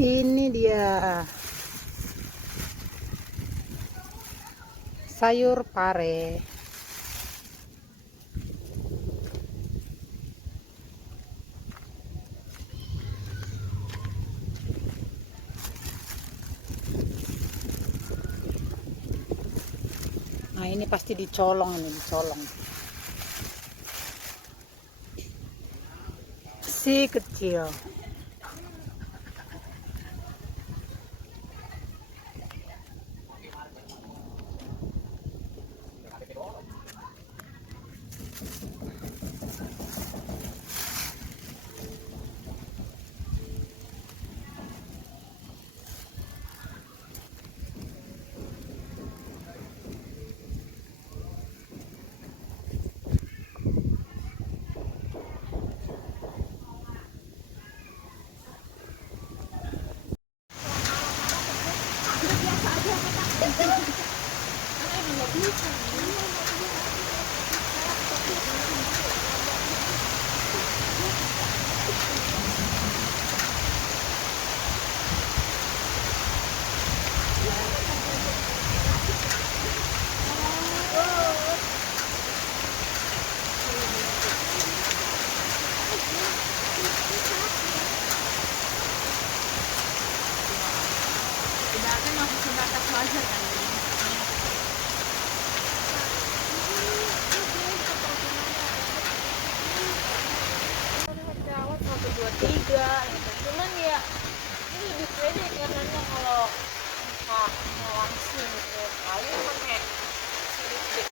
Ini dia sayur pare. Nah, ini pasti dicolong, ini dicolong. Si kecil. Kan masih sebatas wajar kan ini. Gawat 1 2 3